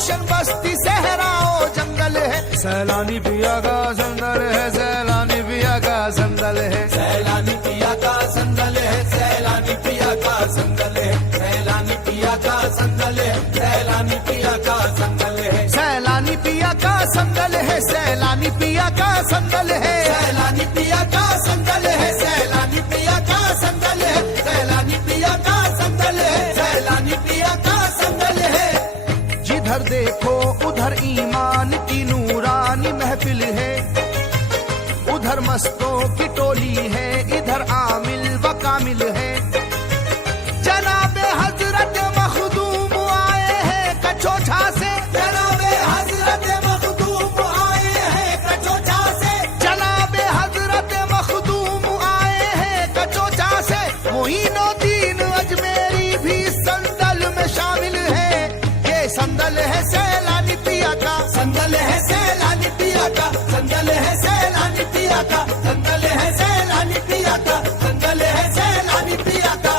रोशन बस्ती सहराओ जंगल है। सैलानी पिया का संदल है, सैलानी पिया का संदल है, सैलानी पिया का संदल है, सैलानी पिया का संदल है, सैलानी पिया का संदल है, सैलानी पिया का संदल है, सैलानी पिया का संदल है, सैलानी पिया का संदल है, सैलानी पिया का संदल है, सैलानी पिया का संदल है, सैलानी पिया का संदल है, सैलानी पिया का संदल है। जिधर देखो उधर ईमान की नूरानी महफिल है, उधर मस्तों की टोली है, इधर आमिल व कामिल है। जनाबे हजरत मखदूम आए हैं कचौछा से, जनाबे हजरत मखदूम आए हैं कचौछा से, जनाबे हजरत मखदूम आए हैं कचौछा से। मोइनुद्दीन अजमेरी भी संदल में शामिल है। ये संदल है सैलानी पिया का, संदल है सैलानी पिया का, संदल है सैलानी पिया का, संदल है सैलानी पिया का, संदल है सैलानी पिया का।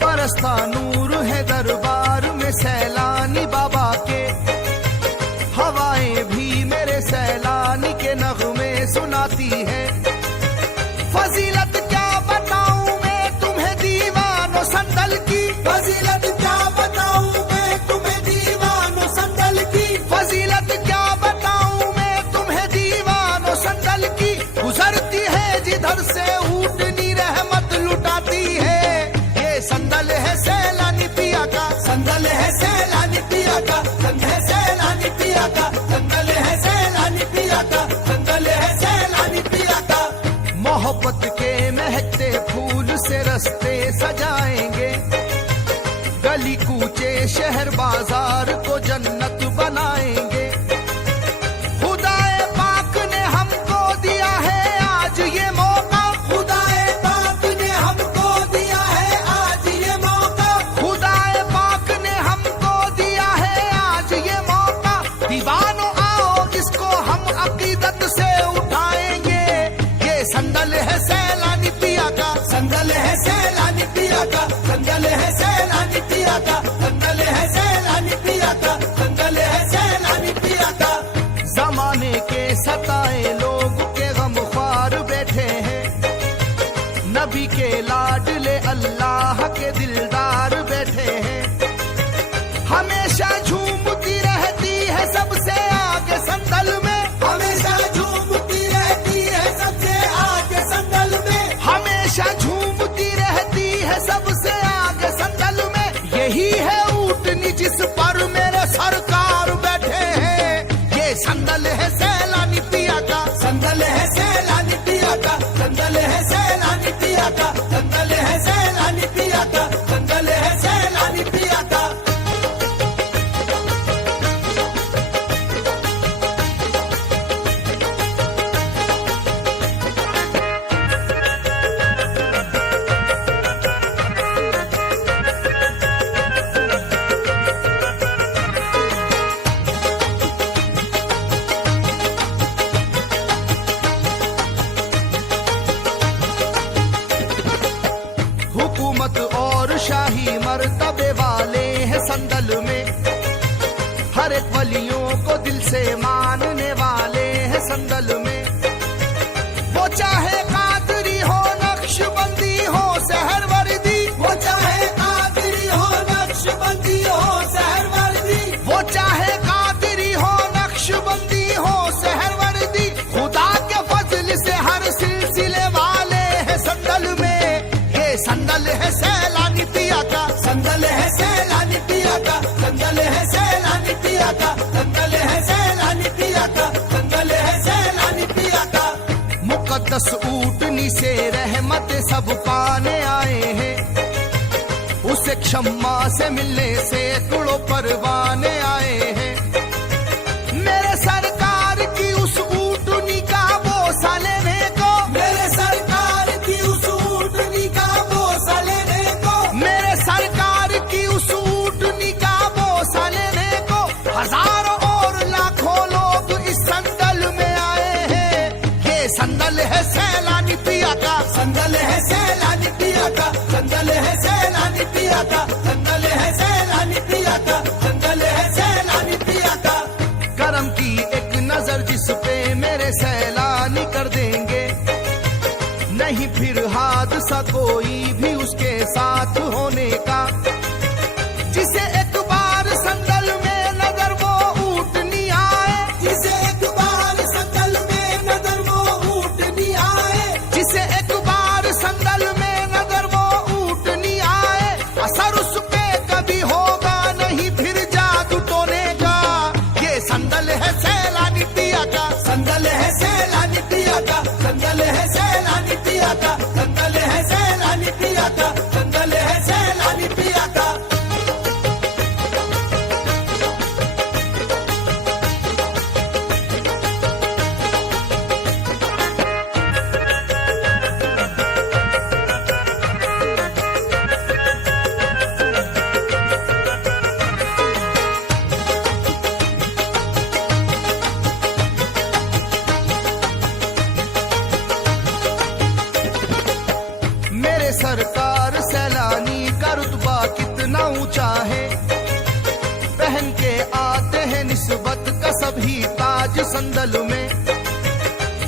बरसता नूर है दरबार में सैलानी बाबा के, हवाएं भी मेरे सैलानी के नगमे सुनाती है। फजीलत क्या बताऊं मैं तुम्हें दीवानो संदल की, फजीलत क्या बताऊं मैं तुम्हें दीवानो संदल की, फजीलत क्या बताऊं मैं तुम्हें दीवानो संदल की। गुजरती है जिधर से ऊँटनी रहमत लुटाती है। ये संदल है सैलानी पिया का, संदल है सैलानी पिया का, संदल है सैलानी पिया का, संदल है सैलानी पिया का, संदल है सैलानी पिया का। मोहब्बत के महकते फूल से रस्ते सजाएंगे, गली कूचे शहर बाजार को जन्नत बनाएंगे। खुदाए पाक ने हमको दिया है आज ये मौका, खुदाए पाक ने हमको दिया है आज ये मौका, खुदाए पाक ने हमको दिया है आज ये मौका। दीवानो आओ इसको हम अकीदत से उठाएंगे। ये संदल है सैलानी पिया का, संदल है सैलानी पिया का, संदल है सैलानी पिया का, संदल है सैलानी पिया का, संदल है सैलानी पिया का। जमाने के सताए लोग के गमख्वार बैठे हैं, नबी के लाडले अल्लाह के दिलदार बैठे हैं। हमेशा झूमती रहती है सबसे आगे संदल में, हमेशा झूमती रहती है सबसे आगे संदल में, हमेशा झूमती रहती है सबसे आगे संदल में। यही है ऊँटनी जिस पर मेरे सरकार बैठे हैं। ये संदल है सैलानी पिया का, संदल है सैलानी पिया का, संदल है सैलानी पिया का, संदल है सैलानी पिया का, संदल है सैलानी पिया का। हुकूमत और शाही मर्तबे वाले हैं संदल में, हर एक वलियों को दिल से मानने वाले हैं संदल में। वो चाहे कादरी हो नक्शबंदी हो सहरवर्दी, वो चाहे कादरी हो नक्शबंदी हो सहरवर्दी, वो चाहे कादरी हो नक्शबंदी हो सहरवर्दी। खुदा के फजल से हर सिलसिले वाले हैं संदल में। ये संदल है सैलानी पिया का, संदल है सैलानी पिया का, संदल है सैलानी पिया का, संदल है सैलानी पिया का, संदल है सैलानी पिया का। मुकद्दस ऊँटनी से रहमत सब पाने आए हैं, उसे क्षमा से मिलने से सैकड़ों परवाने आए हैं। मेरे सरकार की उस ऊँटनी का पिया का, संदल है सैलानी पिया का, संदल है सैलानी पिया का। करम की एक नजर जिस पे मेरे सैलानी कर देंगे, नहीं फिर हादसा कोई भी उसके साथ होने का। जिसे एक बार संदल में नजर वो ऊँटनी आए, जिसे एक बार संदल में नजर वो ऊँटनी आए, जिसे एक बार संदल में नजर वो ऊँटनी आए, असर उस पे कभी होगा नहीं फिर जादू टोने का। ये संदल है सैलानी पिया का, संदल है सैलानी पिया का, संदल है सैलानी पिया का, संदल है सैलानी पिया का, संदल है सैलानी पिया का। मेरे सरकार सैलानी का रुतबा कितना ऊंचा है, पहन के आते हैं निस्बत का सभी ताज संदल में।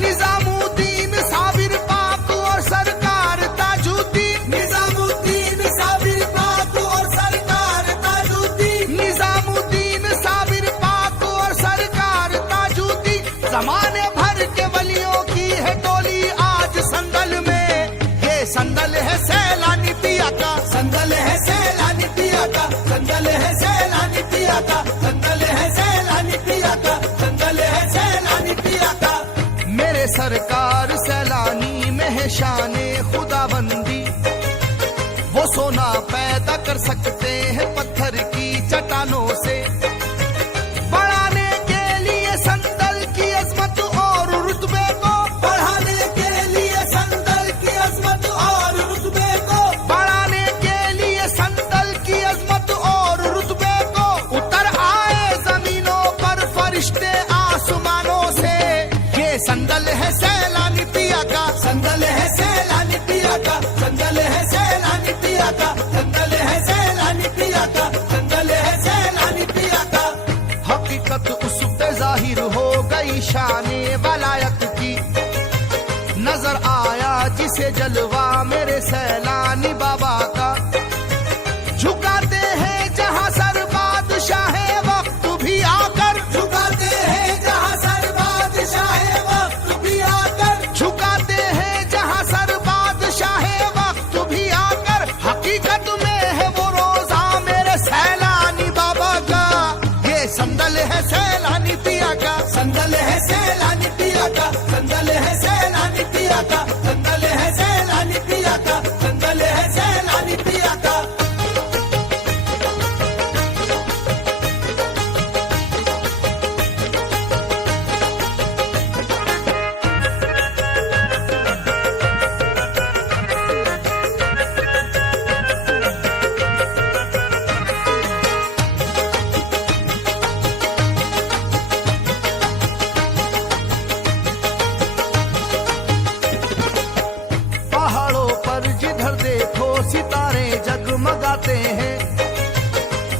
निजामुद्दीन साबिर पाक और सरकार ताजुद्दीन, निजामुद्दीन साबिर पाक और सरकार ताजुद्दीन, निजामुद्दीन साबिर पाक और सरकार ताजुद्दीन, जमाने भर के वलियों की है टोली आज संदल में। ये संदल है सैलानी पिया का, संदल है सैलानी पिया का, संदल है सैलानी पिया का, संदल है सैलानी पिया का, संदल है सैलानी पिया का। मेरे सरकार सैलानी में है शाने खुदाबंदी, वो सोना पैदा कर सकते हैं पत्थर की चट्टानों से। बढ़ाने के लिए संदल की अजमत और रुतबे को, बढ़ाने के लिए संदल की अजमत और रुतबे को, बढ़ाने के लिए संदल की अजमत और रुतबे को, उतर आए जमीनों पर फरिश्ते आसमानों से। ये संदल है सैलानी पिया का, संदल है सैलानी पिया का, संदल है सैलानी पिया का, संदल है सैलानी पिया का, संदल है सैलानी पिया का। हकीकत उस पे जाहिर हो गई शाने वलायत की, नजर आया जिसे जलवा मेरे सैलानी बाबा का। झुकाते हैं जहां सर बादशाह वक्त भी आकर, झुकाते हैं जहां सर बादशाह वक्त भी आकर, झुकाते हैं जहां सर बादशाह वक्त भी आकर। हकीकत में है वो रोजा मेरे सैलानी बाबा का। ये संदल है सैलानी पिया का, संदल है सैलानी पिया का, संदल है सैलानी पिया का, संदल है सैलानी पिया का, संदल है सैलानी पिया का। पहाड़ों पर जिधर देखो सितारे जगमगाते हैं,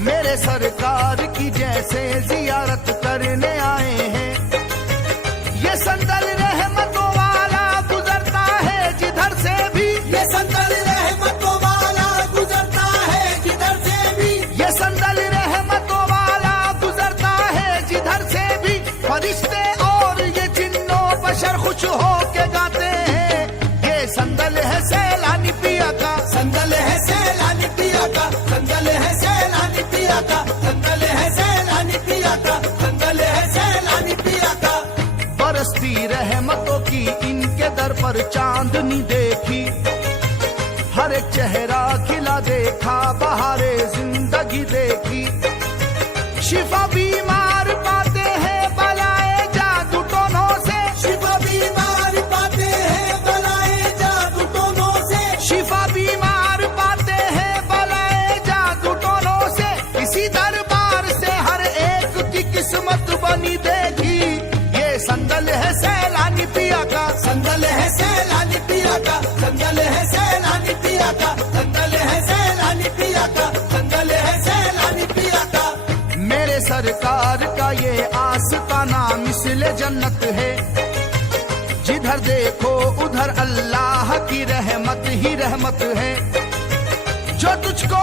मेरे सरकार की जैसे जियारत करने आए हैं। ये संदल रहमतों वाला गुजरता है जिधर से भी, ये संदल रहमतों वाला गुजरता है जिधर से भी, ये संदल रहमतों वाला गुजरता है जिधर से भी। फरिश्ते और ये जिन्नो बशर खुश हो के गाते हैं। ये संदल है सैलानी पिया का, संदल है सैलानी पिया का, संदल है सैलानी पिया का, संदल है सैलानी पिया का, संदल है सैलानी पिया का। बरसती रहमतों की इनके दर पर चांदनी देखी, हर एक चेहरा खिला देखा, बहारे जिंदगी देखी। शिफा बीमार पाते हैं बलाए जादू टोनों से, शिफा बीमार पाते हैं बलाए जादू टोनों से, शिफा बीमार पाते हैं बलाए जादू टोनों से। इसी दरबार से हर एक की किस्मत बनी देखी। ये संदल है सैलानी पिया का, संदल है सैलानी पिया का, संदल है सैलानी पिया का, संदल है सैलानी पिया का। ये जन्नत है। जिधर देखो उधर अल्लाह की रहमत ही रहमत है। जो तुझको